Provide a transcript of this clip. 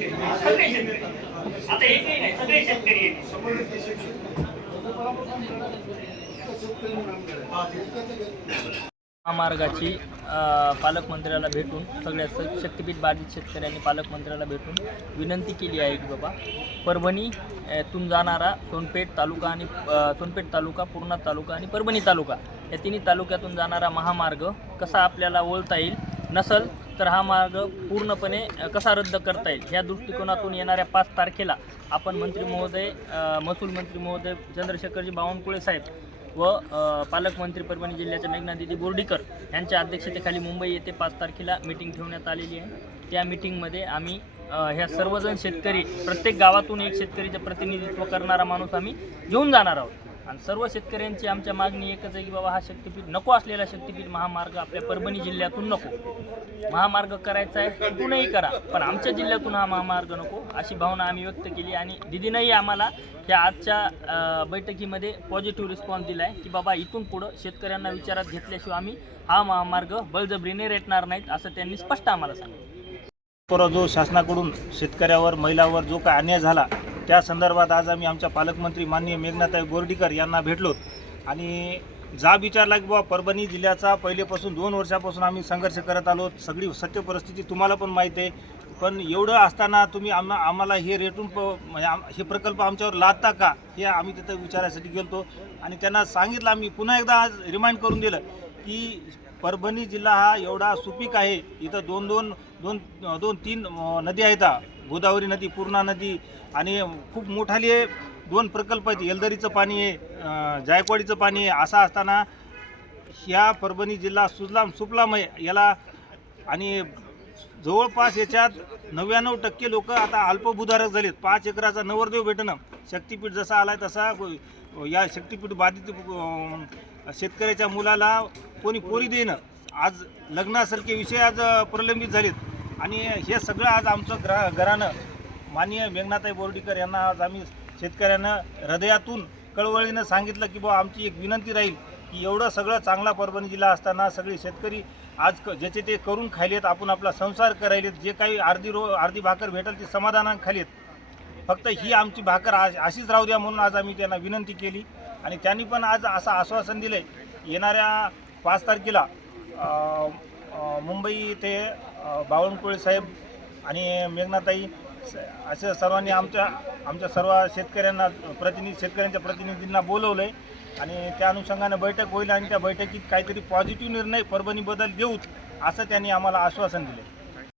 सगळे शेतकरी आता एकही नाही, सगळे शेतकरी आहेत. महामार्गाची पालकमंत्र्याला भेटून सगळ्या शक्तीपीठ बाधित शेतकऱ्यांनी पालकमंत्र्याला भेटून विनंती केली आहे की बाबा परभणीतून जाणारा सोनपेठ तालुका, पूर्णा तालुका आणि परभणी तालुका या तिन्ही तालुक्यातून जाणारा महामार्ग कसा आपल्याला ओळखता येईल, नसल तर हा मार्ग पूर्णपणे कसा रद्द करता येईल ह्या दृष्टिकोनातून येणाऱ्या 5 तारखेला आपण महसूल मंत्री महोदय चंद्रशेखरजी बावनकुळे साहेब व पालकमंत्री परभणी जिल्ह्याच्या मेघनादिदी बोर्डीकर यांच्या अध्यक्षतेखाली मुंबई येथे 5 तारखेला मीटिंग ठेवण्यात आलेली आहे। त्या मीटिंगमध्ये आम्ही ह्या सर्वजण शेतकरी, प्रत्येक गावातून एक शेतकरीचं प्रतिनिधित्व करणारा माणूस आम्ही घेऊन जाणार आहोत आणि सर्व शेतकऱ्यांची आमच्या मागणी एकच आहे की बाबा हा शक्तीपीठ नको असलेला शक्तीपीठ महामार्ग आपल्या परभणी जिल्ह्यातून नको, महामार्ग करायचा आहे कुठूनही करा पण आमच्या जिल्ह्यातून हा महामार्ग नको अशी भावना आम्ही व्यक्त केली आणि दिदीनंही आम्हाला ह्या आजच्या बैठकीमध्ये पॉझिटिव्ह रिस्पॉन्स दिला आहे की बाबा इथून पुढं शेतकऱ्यांना विचारात घेतल्याशिवाय आम्ही हा महामार्ग बळजबरीने रेटणार नाहीत असं त्यांनी स्पष्ट आम्हाला सांगितलं। जो शासनाकडून शेतकऱ्यावर महिलावर जो काय अन्याय झाला त्या संदर्भात आज आम्ही आमच्या पालकमंत्री माननीय मेघनाताई बोर्डीकर यांना भेटलो आणि जाब विचारला की बाबा परभणी जिल्ह्याचा पहिलेपासून 2 वर्षापासून आम्ही संघर्ष करत आलो, सगळी सत्य परिस्थिती तुम्हाला पण माहीत आहे, पण एवढं असताना तुम्ही आम्हाला हे रेटून हे प्रकल्प आमच्यावर लादता का हे आम्ही तिथं विचारायसाठी गेलो आणि त्यांना सांगितलं, आम्ही पुन्हा एकदा आज रिमाइंड करून दिलं की परभणी जिल्हा हा एवढा सुपीक आहे, इथं 2-3 नदी आहेत, गोदावरी नदी, पूर्णा नदी आणि खूप मोठाले 2 प्रकल्प आहेत, येलदरीचं पाणी आहे, जायकवाडीचं पाणी आहे, असं असताना ह्या परभणी जिल्हा सुजलाम आहे याला आणि जवळपास याच्यात 99% लोक आता अल्पभूधारक झालेत। 5 एकराचा नवरदेव भेटणं, शक्तीपीठ जसा आलाय तसा या शक्तीपीठ बाधित शेतकऱ्याच्या मुलाला कोणी पोरी देणं, आज लग्नासारखे विषय आज प्रलंबित झालेत आणि हे सगळं आज आमचं घरानं माननीय मेघनाताई बोर्डीकर यांना आज आम्ही शेतकऱ्यांना हृदयातून कळवळीनं सांगितलं की बाबा आमची एक विनंती राहील की एवढं सगळं चांगला परभणी जिल्हा असताना सगळे शेतकरी आज ज्याचे ते करून खायलेत, आपण आपला संसार करायलेत, जे काही अर्धी भाकर भेटेल ती समाधानानं खालीत, फक्त ही आमची भाकर अशीच राहू द्या म्हणून आज आम्ही त्यांना विनंती केली आणि त्यांनी पण आज असं आश्वासन दिलं आहे येणाऱ्या 5 तारखेला मुंबई ते बावनकुळे साहेब आणि मेघनाताई असं सर्वांनी आमच्या सर्व शेतकऱ्यांच्या प्रतिनिधींना बोलवलं आहे आणि त्या अनुषंगाने बैठक होईल आणि त्या बैठकीत काहीतरी पॉझिटिव्ह निर्णय परभणीबद्दल देऊत असं त्यांनी आम्हाला आश्वासन दिले।